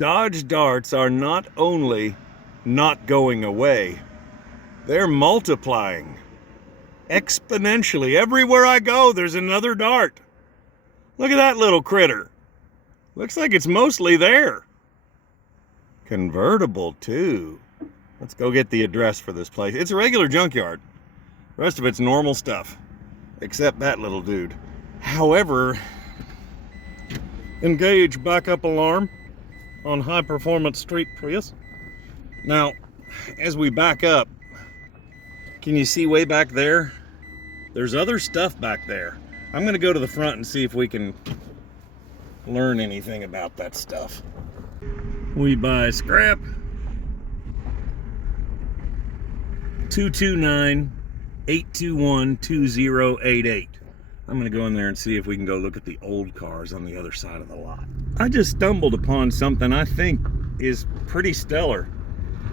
Dodge darts are not only not going away, they're multiplying exponentially. Everywhere I go, there's another dart. Look at that little critter. Looks like it's mostly there. Convertible too. Let's go get the address for this place. It's a regular junkyard. The rest of it's normal stuff, except that little dude. However, engage backup alarm on high performance street Prius. Now, as we back up, can you see way back there? There's other stuff back there. I'm gonna go to the front and see if we can learn anything about that stuff. We buy scrap. 229-821-2088. I'm gonna go in there and see if we can go look at the old cars on the other side of the lot. I just stumbled upon something I think is pretty stellar.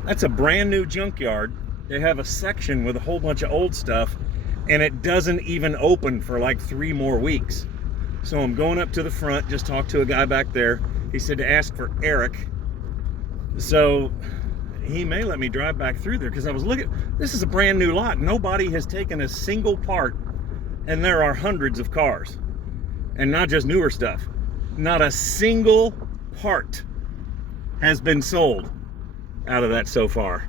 That's a brand new junkyard. They have a section with a whole bunch of old stuff, and it doesn't even open for like 3 more weeks. So I'm going up to the front, just talked to a guy back there. He said to ask for Eric. So he may let me drive back through there, because I was looking, this is a brand new lot. Nobody has taken a single part, and there are hundreds of cars. And not just newer stuff. Not a single part has been sold out of that so far.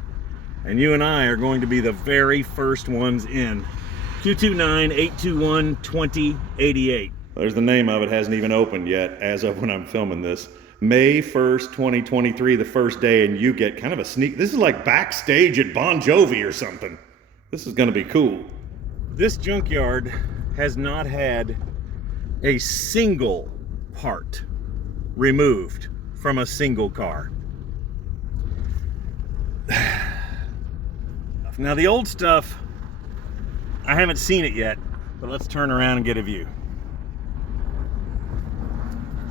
And you and I are going to be the very first ones in. 229-821-2088. There's the name of it. Hasn't even opened yet as of when I'm filming this. May 1st, 2023, the first day, and you get kind of a sneak. This is like backstage at Bon Jovi or something. This is gonna be cool. This junkyard has not had a single part removed from a single car. Now the old stuff, I haven't seen it yet, but let's turn around and get a view.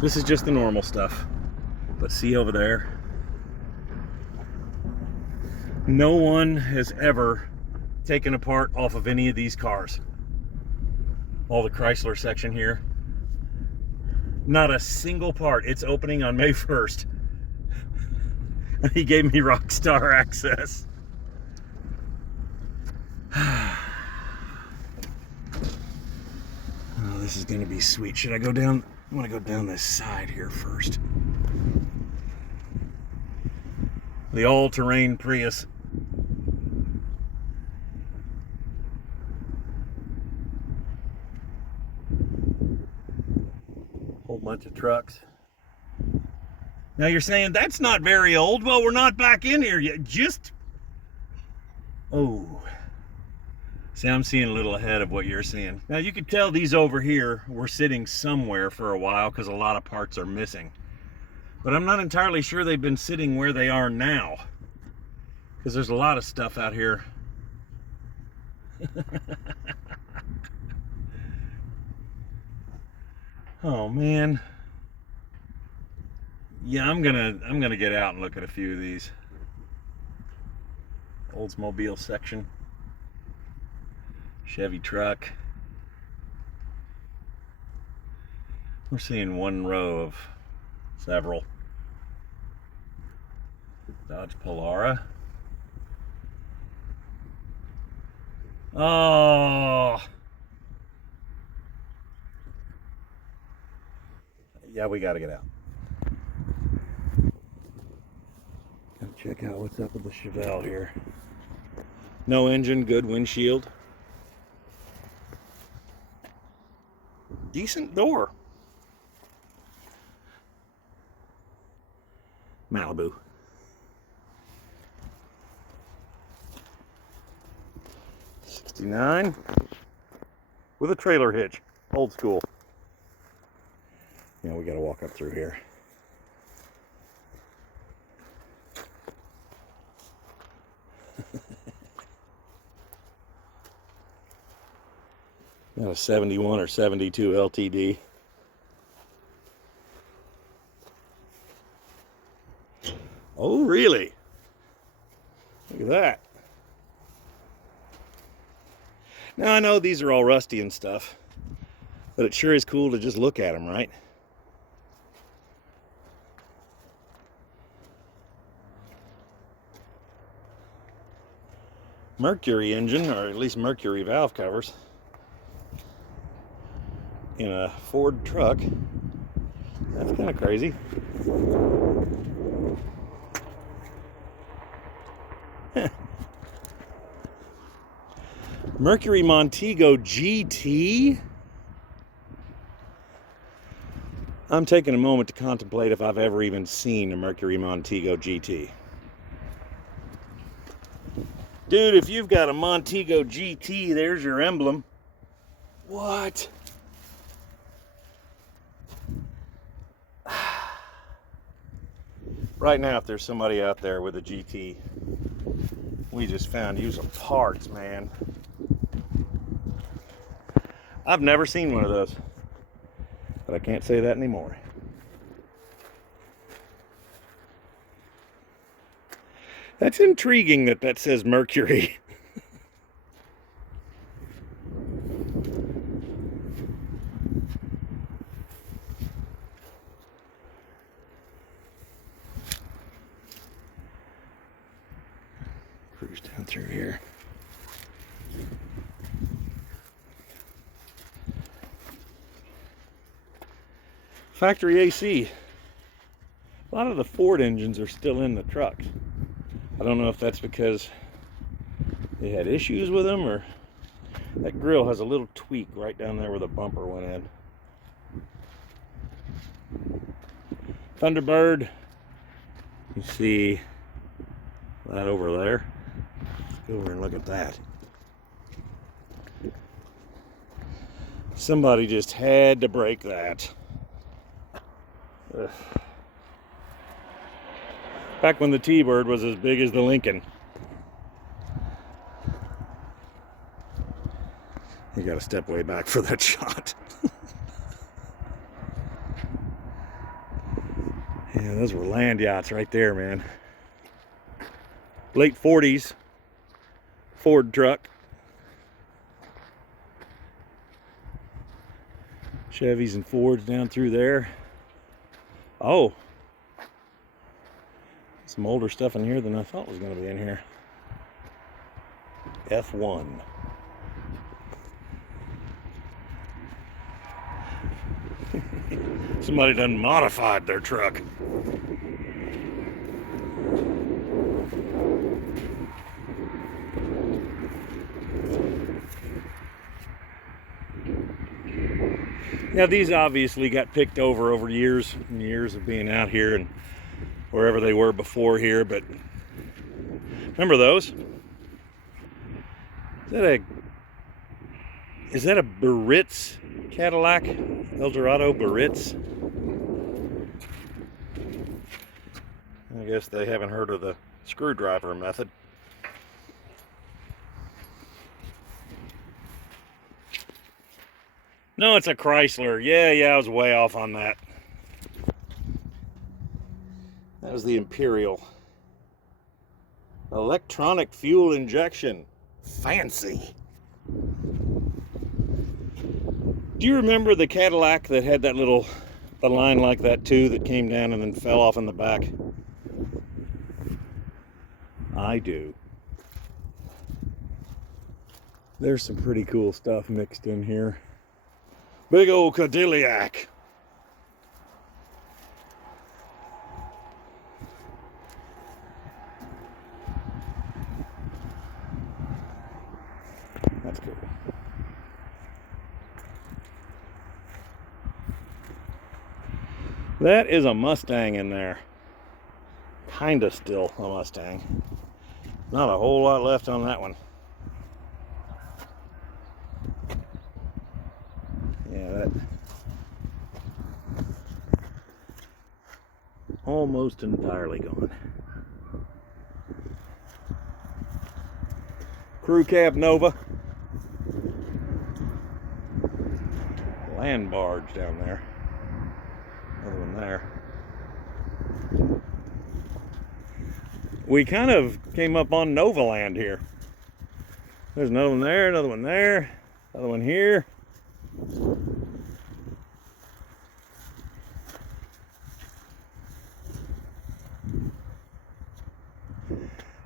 This is just the normal stuff. But see over there? No one has ever taken a part off of any of these cars. All the Chrysler section here. Not a single part. It's opening on May 1st. He gave me Rockstar access. Oh, this is gonna be sweet. Should I go down? I want to go down this side here first. The all-terrain Prius. Whole bunch of trucks. Now you're saying that's not very old. Well, we're not back in here yet. Oh. See, I'm seeing a little ahead of what you're seeing. Now you can tell these over here were sitting somewhere for a while because a lot of parts are missing. But I'm not entirely sure they've been sitting where they are now, because there's a lot of stuff out here. Oh man. Yeah, I'm gonna get out and look at a few of these. Oldsmobile section. Chevy truck. We're seeing one row of several. Dodge Polara. Oh. Yeah, we gotta get out. Gotta check out what's up with the Chevelle here. No engine, good windshield. Decent door. Malibu. '69 with a trailer hitch, old school. Yeah, we got to walk up through here. Got a 71 or 72 LTD. Oh, really? Look at that. Now, I know these are all rusty and stuff, but it sure is cool to just look at them, right? Mercury engine, or at least Mercury valve covers, in a Ford truck. That's kind of crazy. Mercury Montego GT? I'm taking a moment to contemplate if I've ever even seen a Mercury Montego GT. Dude, if you've got a Montego GT, there's your emblem. What? Right now, if there's somebody out there with a GT, we just found you some parts, man. I've never seen one of those, but I can't say that anymore. That's intriguing that that says Mercury. Cruise down through here. Factory AC. A lot of the Ford engines are still in the trucks. I don't know if that's because they had issues with them, or that grill has a little tweak right down there where the bumper went in. Thunderbird. You see that over there? Let's go over and look at that. Somebody just had to break that. Ugh. Back when the T-Bird was as big as the Lincoln. You gotta step way back for that shot. Yeah, those were land yachts right there, man. Late 40s Ford truck. Chevys and Fords down through there. Oh, some older stuff in here than I thought was going to be in here. F1. Somebody done modified their truck. Now these obviously got picked over years and years of being out here and wherever they were before here, but remember those? Is that a Biarritz Cadillac? Eldorado Biarritz? I guess they haven't heard of the screwdriver method. No, it's a Chrysler. Yeah, I was way off on that. That was the Imperial. Electronic fuel injection. Fancy. Do you remember the Cadillac that had that a line like that too, that came down and then fell off in the back? I do. There's some pretty cool stuff mixed in here. Big old Cadillac. That's cool. That is a Mustang in there. Kinda still a Mustang. Not a whole lot left on that one. Yeah, that almost entirely gone. Crew cab Nova. Land barge down there. Another one there. We kind of came up on Nova land here. There's another one there, another one there, another one here.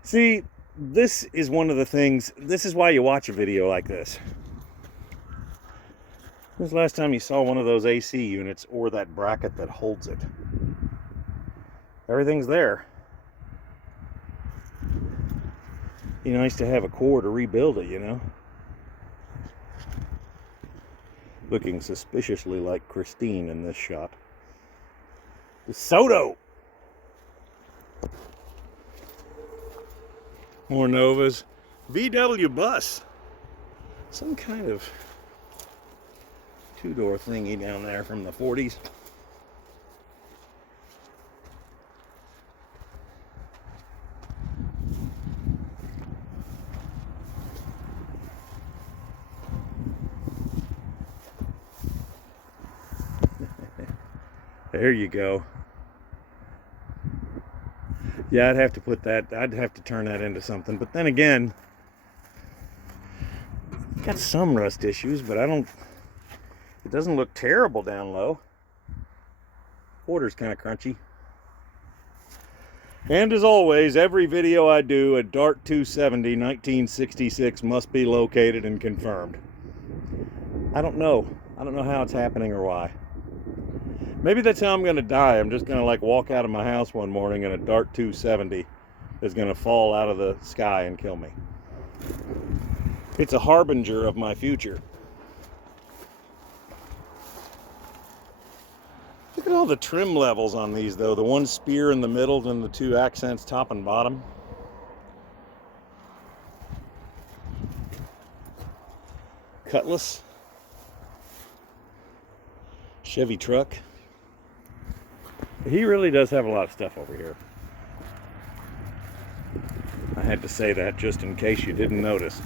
See, this is one of the things, this is why you watch a video like this. When's the last time you saw one of those AC units or that bracket that holds it? Everything's there. Be nice to have a core to rebuild it, you know? Looking suspiciously like Christine in this shot. DeSoto! More Novas. VW bus. Some kind of two-door thingy down there from the 40s. There you go. Yeah, I'd have to put that, I'd have to turn that into something. But then again, got some rust issues, but it doesn't look terrible down low. Quarter's kind of crunchy. And as always, every video I do, a Dart 270 1966 must be located and confirmed. I don't know how it's happening or why. Maybe that's how I'm going to die. I'm just going to like walk out of my house one morning and a Dart 270 is going to fall out of the sky and kill me. It's a harbinger of my future. Look at all the trim levels on these though. The one spear in the middle and the two accents top and bottom. Cutlass. Chevy truck. He really does have a lot of stuff over here. I had to say that just in case you didn't notice.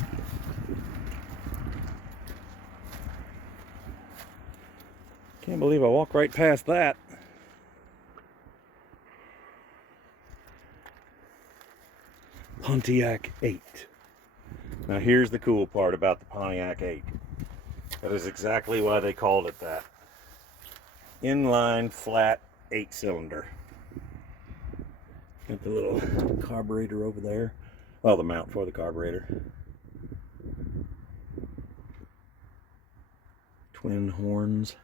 Can't believe I walked right past that. Pontiac 8. Now here's the cool part about the Pontiac 8. That is exactly why they called it that. Inline, flat, 8-cylinder. Got the little carburetor over there. Well, the mount for the carburetor. Twin horns.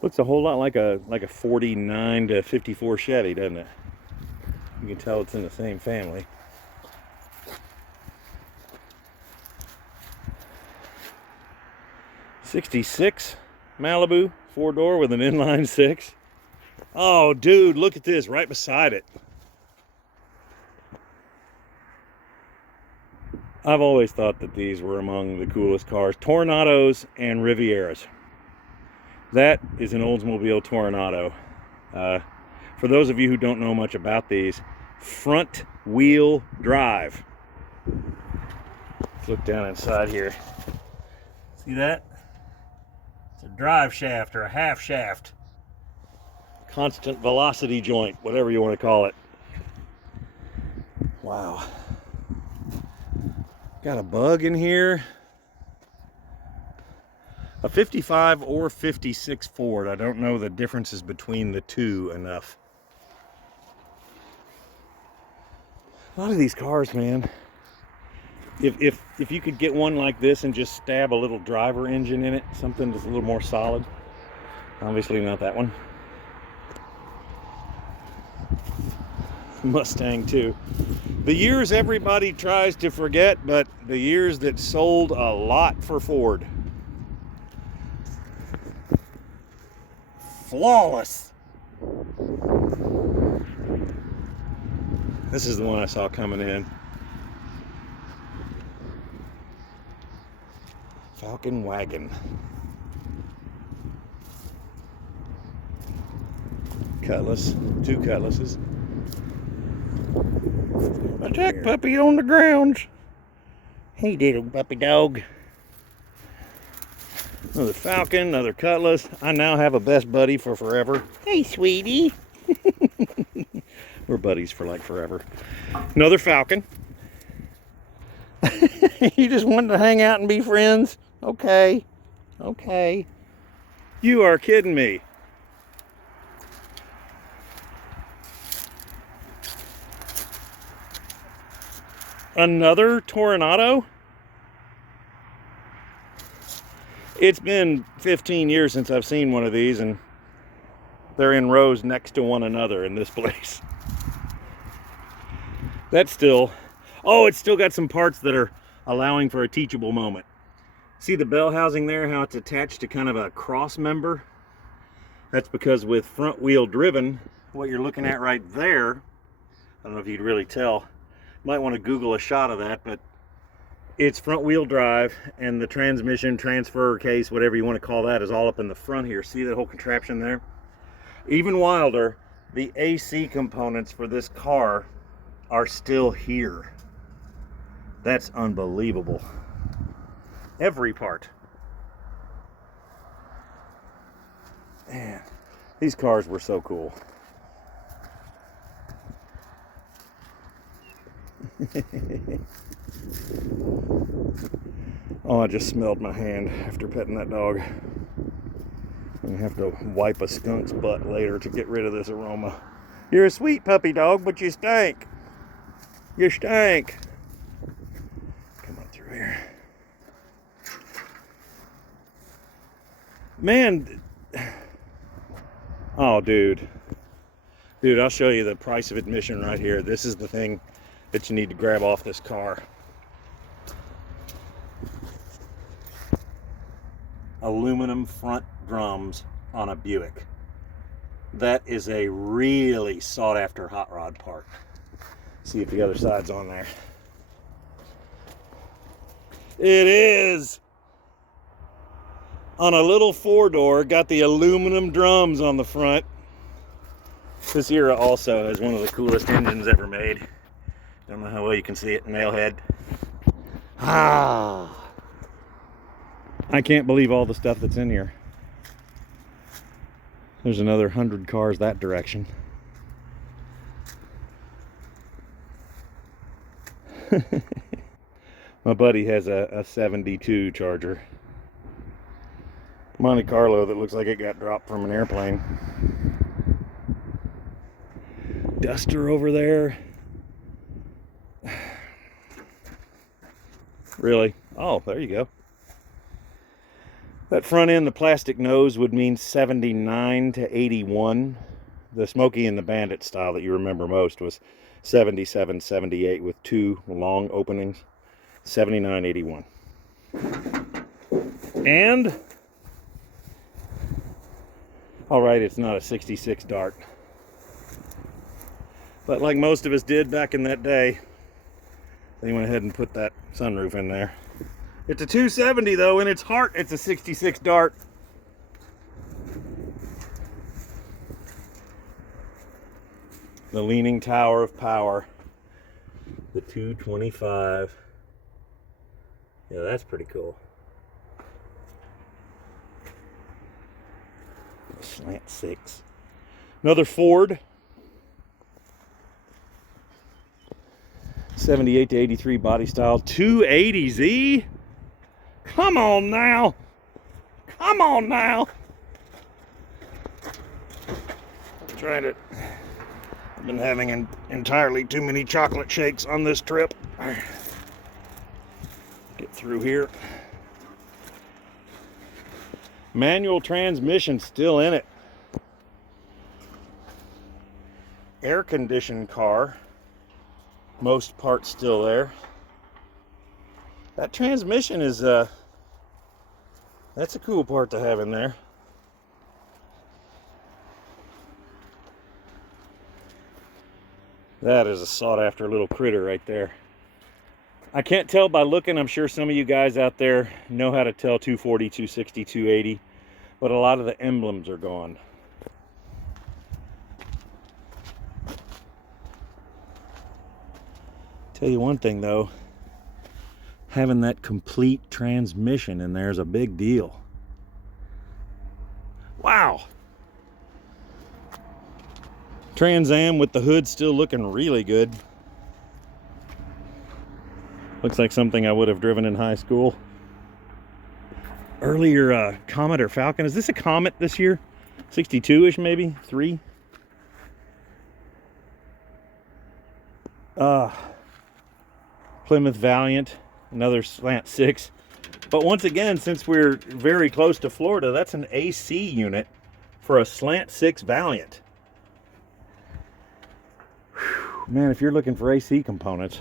Looks a whole lot like a 49 to 54 Chevy, doesn't it? You can tell it's in the same family. '66 Malibu 4-door with an inline 6. Oh, dude, look at this right beside it. I've always thought that these were among the coolest cars. Tornados and Rivieras. That is an Oldsmobile Toronado. For those of you who don't know much about these, front wheel drive. Let's look down inside here. See that? It's a drive shaft or a half shaft. Constant velocity joint, whatever you want to call it. Wow. Got a bug in here. A 55 or 56 Ford. I don't know the differences between the two enough. A lot of these cars, man. If you could get one like this and just stab a little driver engine in it, something that's a little more solid. Obviously not that one. Mustang too. The years everybody tries to forget, but the years that sold a lot for Ford. Flawless. This is the one I saw coming in. Falcon wagon. Cutlass. 2 cutlasses. Attack puppy on the grounds. Hey, little puppy dog. Another Falcon, another Cutlass. I now have a best buddy for forever. Hey, sweetie. We're buddies for like forever. Another Falcon. You just wanted to hang out and be friends? Okay. Okay. You are kidding me. Another Toronado? It's been 15 years since I've seen one of these, and they're in rows next to one another in this place. That's still, oh, it's still got some parts that are allowing for a teachable moment. See the bell housing there, how it's attached to kind of a cross member? That's because with front wheel driven, what you're looking at right there, I don't know if you can really tell, might want to Google a shot of that, but it's front wheel drive, and the transmission, transfer case, whatever you want to call that, is all up in the front here. See that whole contraption there? Even wilder, the AC components for this car are still here. That's unbelievable. Every part. Man, these cars were so cool. Oh, I just smelled my hand after petting that dog. I'm gonna have to wipe a skunk's butt later to get rid of this aroma. You're a sweet puppy dog, but you stink. You stink. Come on through here. Man. Oh, dude. Dude, I'll show you the price of admission right here. This is the thing that you need to grab off this car. Aluminum front drums on a Buick. That is a really sought after hot rod part. See if the other side's on there. It is! On a little 4-door, got the aluminum drums on the front. This era also has one of the coolest engines ever made. Don't know how well you can see it, nailhead. Ah! I can't believe all the stuff that's in here. There's another 100 cars that direction. My buddy has a 72 Charger. Monte Carlo that looks like it got dropped from an airplane. Duster over there. Really? Oh, there you go. That front end, the plastic nose, would mean 79 to 81. The Smokey and the Bandit style that you remember most was 77, 78 with two long openings. 79, 81. And, all right, it's not a 66 Dart. But like most of us did back in that day, they went ahead and put that sunroof in there. It's a 270 though, in its heart it's a 66 Dart. The Leaning Tower of Power. The 225. Yeah, that's pretty cool. Slant 6. Another Ford. 78 to 83 body style. 280Z. Come on now. Come on now. I'm trying to. I've been having entirely too many chocolate shakes on this trip. Get through here. Manual transmission still in it. Air conditioned car. Most parts still there. That transmission is that's a cool part to have in there. That is a sought after little critter right there. I can't tell by looking. I'm sure some of you guys out there know how to tell 240, 260, 280, but a lot of the emblems are gone. Tell you one thing though, having that complete transmission in there is a big deal. Wow. Trans Am with the hood still looking really good. Looks like something I would have driven in high school. Earlier Comet or Falcon. Is this a Comet this year? 62-ish maybe? 3? Plymouth Valiant, another slant 6. But once again, since we're very close to Florida, that's an AC unit for a slant 6 Valiant. Whew, man, if you're looking for AC components,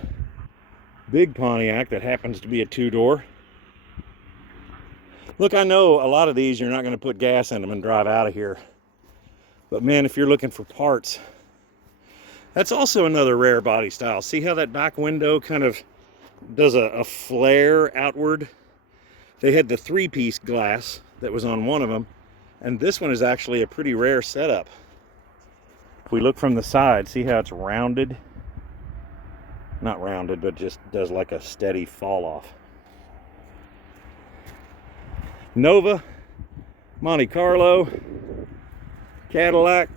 big Pontiac that happens to be a 2-door. Look, I know a lot of these you're not going to put gas in them and drive out of here. But man, if you're looking for parts, that's also another rare body style. See how that back window kind of does a flare outward? They had the 3-piece glass that was on one of them, and this one is actually a pretty rare setup. If we look from the side, see how it's rounded? Not rounded, but just does like a steady fall off. Nova, Monte Carlo, Cadillac.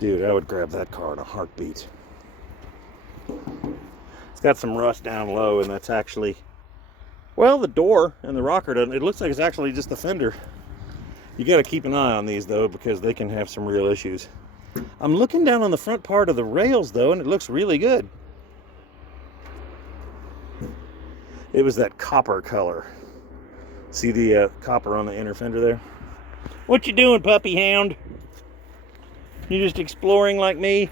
Dude, I would grab that car in a heartbeat. It's got some rust down low, and that's actually, well, the door and the rocker doesn't, it looks like it's actually just the fender. You got to keep an eye on these though, because they can have some real issues. I'm looking down on the front part of the rails though, and it looks really good. It was that copper color. See the copper on the inner fender there? What you doing, puppy hound? You just exploring like me?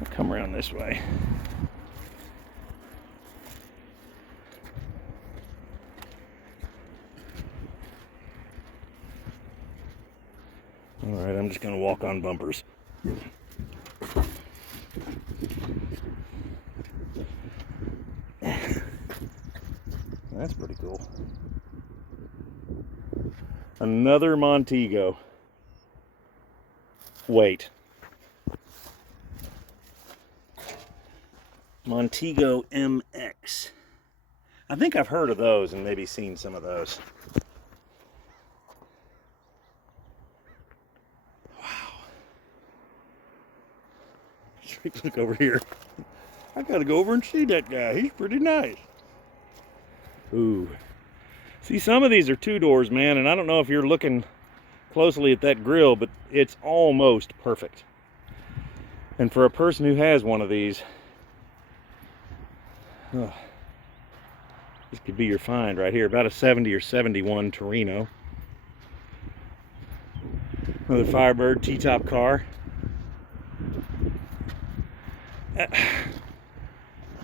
I'll come around this way. All right, I'm just gonna walk on bumpers. That's pretty cool. Another Montego. Wait. Montego MX. I think I've heard of those and maybe seen some of those. Wow. Look over here. I gotta go over and see that guy. He's pretty nice. Ooh. See, some of these are 2-doors, man, and I don't know if you're looking closely at that grill, but it's almost perfect. And for a person who has one of these, this could be your find right here. About a 70 or 71 Torino. Another Firebird T-top car.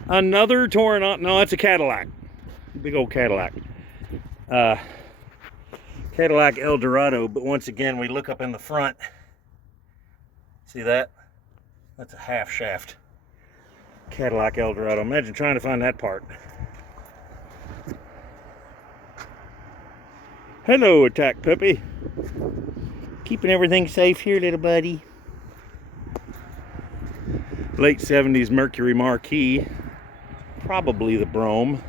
Another Torino. No, that's a Cadillac. Big old Cadillac. Cadillac Eldorado, but once again, we look up in the front. See that? That's a half shaft Cadillac Eldorado. Imagine trying to find that part. Hello, Attack Puppy. Keeping everything safe here, little buddy. Late 70s Mercury Marquis. Probably the Brougham.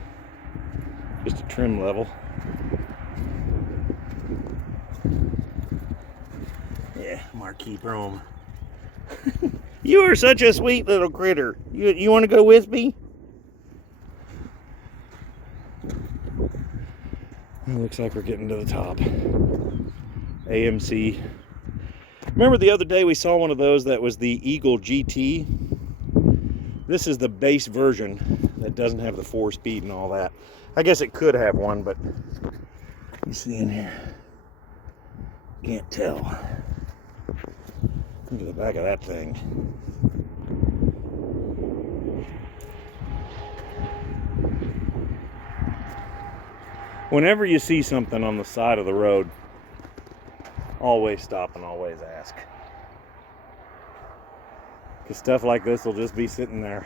Just a trim level. Yeah, Marquis Brougham. You are such a sweet little critter. You want to go with me? It looks like we're getting to the top. AMC. Remember the other day we saw one of those that was the Eagle GT? This is the base version that doesn't have the 4-speed and all that. I guess it could have one, but you see in here, can't tell. Look at the back of that thing. Whenever you see something on the side of the road, always stop and always ask. Because stuff like this will just be sitting there.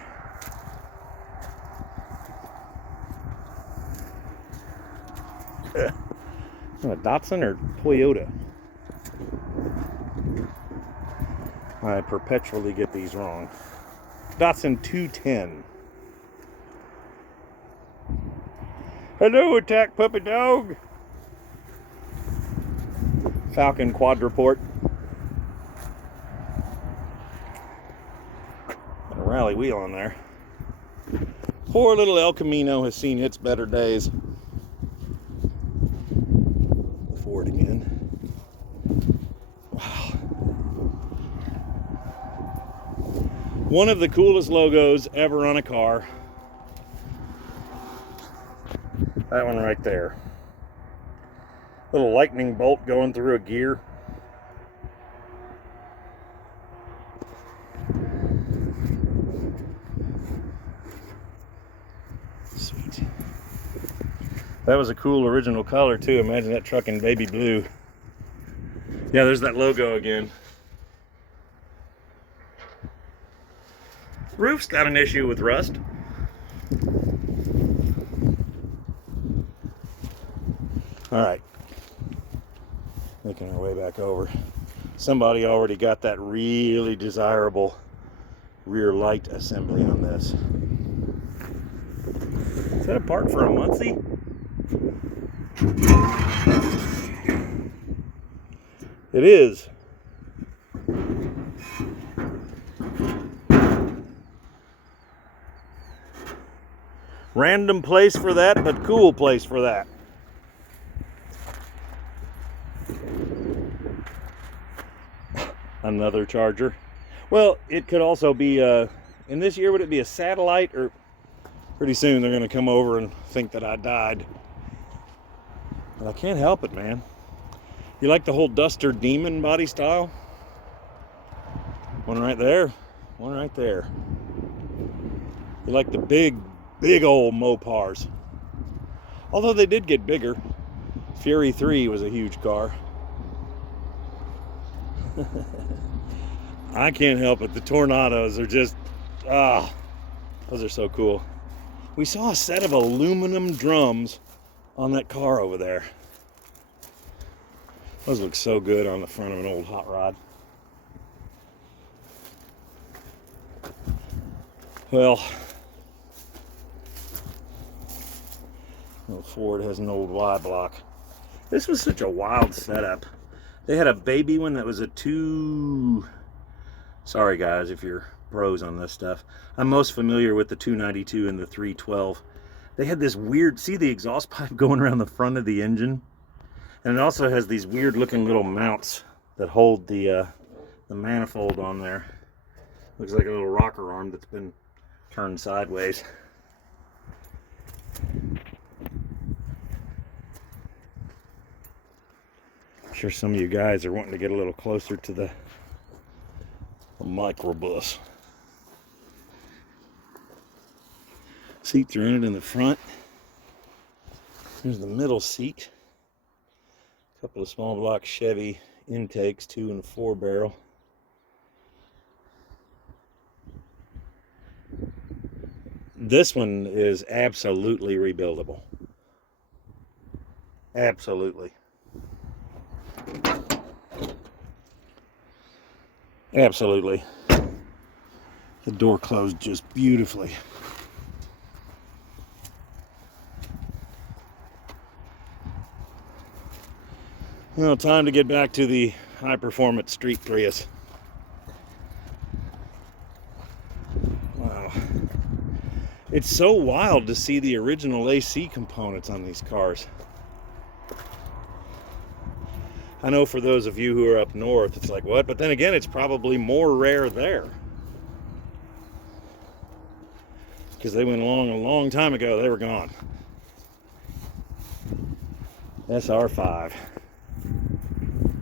A Datsun or Toyota? I perpetually get these wrong. Datsun 210. Hello, Attack Puppy Dog. Falcon Quadruport. Got a rally wheel on there. Poor little El Camino has seen its better days. Ford again. Wow. One of the coolest logos ever on a car. That one right there. Little lightning bolt going through a gear. Sweet. That was a cool original color too. Imagine that truck in baby blue. Yeah, there's that logo again. Roof's got an issue with rust. All right, making our way back over. Somebody already got that really desirable rear light assembly on this. Is that a part for a Muncie? It is. Random place for that, but cool place for that. Another charger. Well, it could also be, in this year, would it be a satellite? Or pretty soon they're going to come over and think that I died. But I can't help it, man. You like the whole Duster Demon body style? One right there. One right there. You like the big old Mopars. Although they did get bigger. Fury 3 was a huge car. I can't help it. The Tornadoes are just, those are so cool. We saw a set of aluminum drums on that car over there. Those look so good on the front of an old hot rod. Well, Ford has an old Y block. This was such a wild setup. They had a baby one that was a sorry guys if you're pros on this stuff. I'm most familiar with the 292 and the 312. They had this weird, see the exhaust pipe going around the front of the engine? And it also has these weird looking little mounts that hold the manifold on there. Looks like a little rocker arm that's been turned sideways. I'm sure some of you guys are wanting to get a little closer to the microbus. Seats are in it in the front. There's the middle seat. A couple of small block Chevy intakes, 2 and 4 barrel. This one is absolutely rebuildable. Absolutely. Absolutely. The door closed just beautifully. Well, time to get back to the high-performance street Prius. Wow. It's so wild to see the original AC components on these cars. I know for those of you who are up north, it's like, what? But then again, it's probably more rare there. Because they went along a long time ago, they were gone. SR5.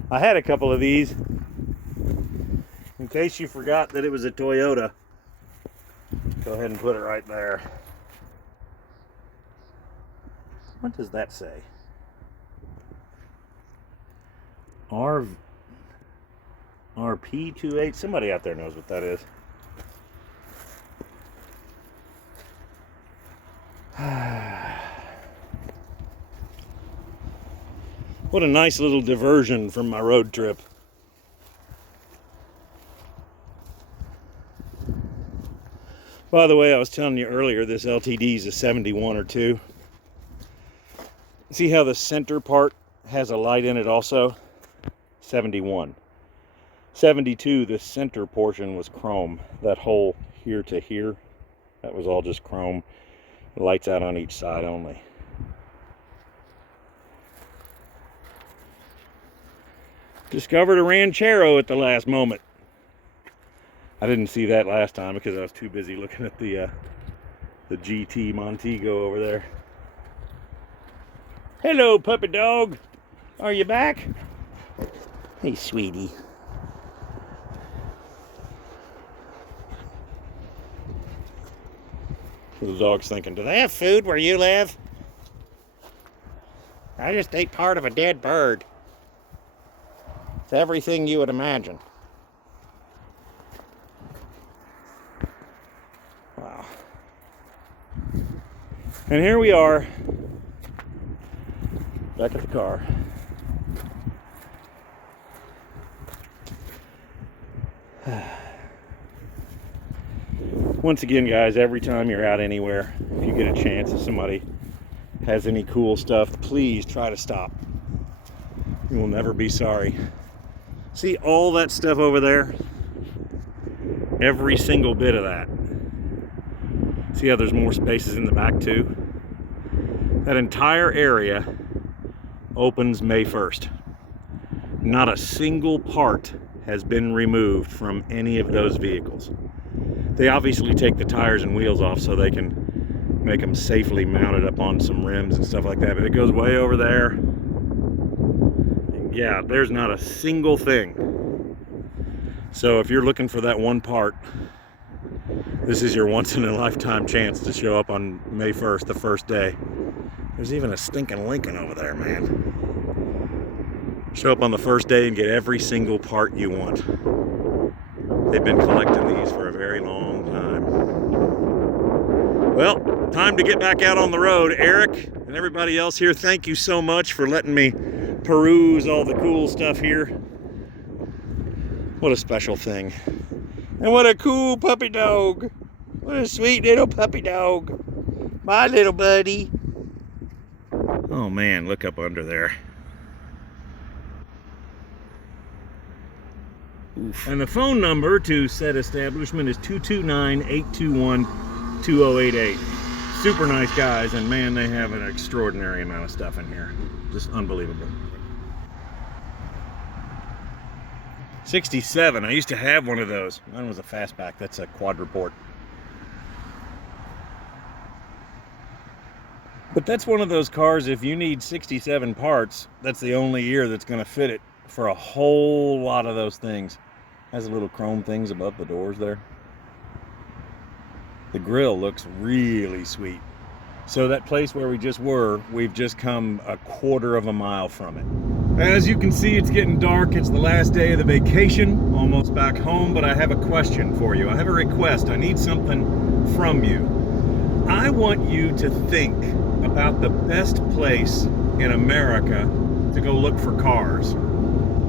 I had a couple of these. In case you forgot that it was a Toyota, go ahead and put it right there. What does that say? RP28. Somebody out there knows what that is. What a nice little diversion from my road trip. By the way, I was telling you earlier, this LTD is a 71 or 2. See how the center part has a light in it also? 71. 72, the center portion was chrome. That hole here to here, that was all just chrome. The lights out on each side only. Discovered a Ranchero at the last moment. I didn't see that last time because I was too busy looking at the GT Montego over there. Hello, puppy dog. Are you back? Hey, sweetie. The dog's thinking, do they have food where you live? I just ate part of a dead bird. It's everything you would imagine. Wow. And here we are, back at the car. Once again, guys, every time you're out anywhere, if you get a chance, if somebody has any cool stuff, please try to stop. You will never be sorry. See all that stuff over there? Every single bit of that. See how there's more spaces in the back too? That entire area opens May 1st. Not a single part has been removed from any of those vehicles. They obviously take the tires and wheels off so they can make them safely mounted up on some rims and stuff like that, but it goes way over there. Yeah, there's not a single thing. So if you're looking for that one part, this is your once-in-a-lifetime chance to show up on May 1st, the first day. There's even a stinking Lincoln over there, man. Show up on the first day and get every single part you want. They've been collecting these for a very long time. Well, time to get back out on the road. Eric and everybody else here, thank you so much for letting me peruse all the cool stuff here. What a special thing. And what a cool puppy dog. What a sweet little puppy dog. My little buddy. Oh man, look up under there. Oof. And the phone number to said establishment is 229-821-2088. Super nice guys, and man, they have an extraordinary amount of stuff in here. Just unbelievable. 67, I used to have one of those. Mine was a fastback, that's a quadruport. But that's one of those cars, if you need 67 parts, that's the only year that's gonna fit it for a whole lot of those things. Has little chrome things above the doors there. The grill looks really sweet. So that place where we just were, we've just come a quarter of a mile from it. As you can see, it's getting dark. It's the last day of the vacation, almost back home, but I have a question for you. I have a request. I need something from you. I want you to think about the best place in America to go look for cars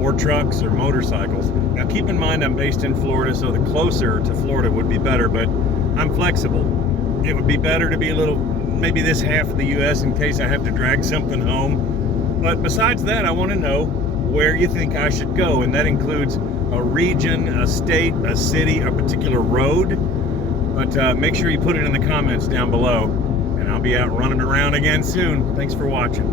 or trucks or motorcycles. Now keep in mind I'm based in Florida, so the closer to Florida would be better, but I'm flexible. It would be better to be a little, maybe this half of the US in case I have to drag something home. But besides that, I want to know where you think I should go, and that includes a region, a state, a city, a particular road. But make sure you put it in the comments down below, and I'll be out running around again soon. Thanks for watching.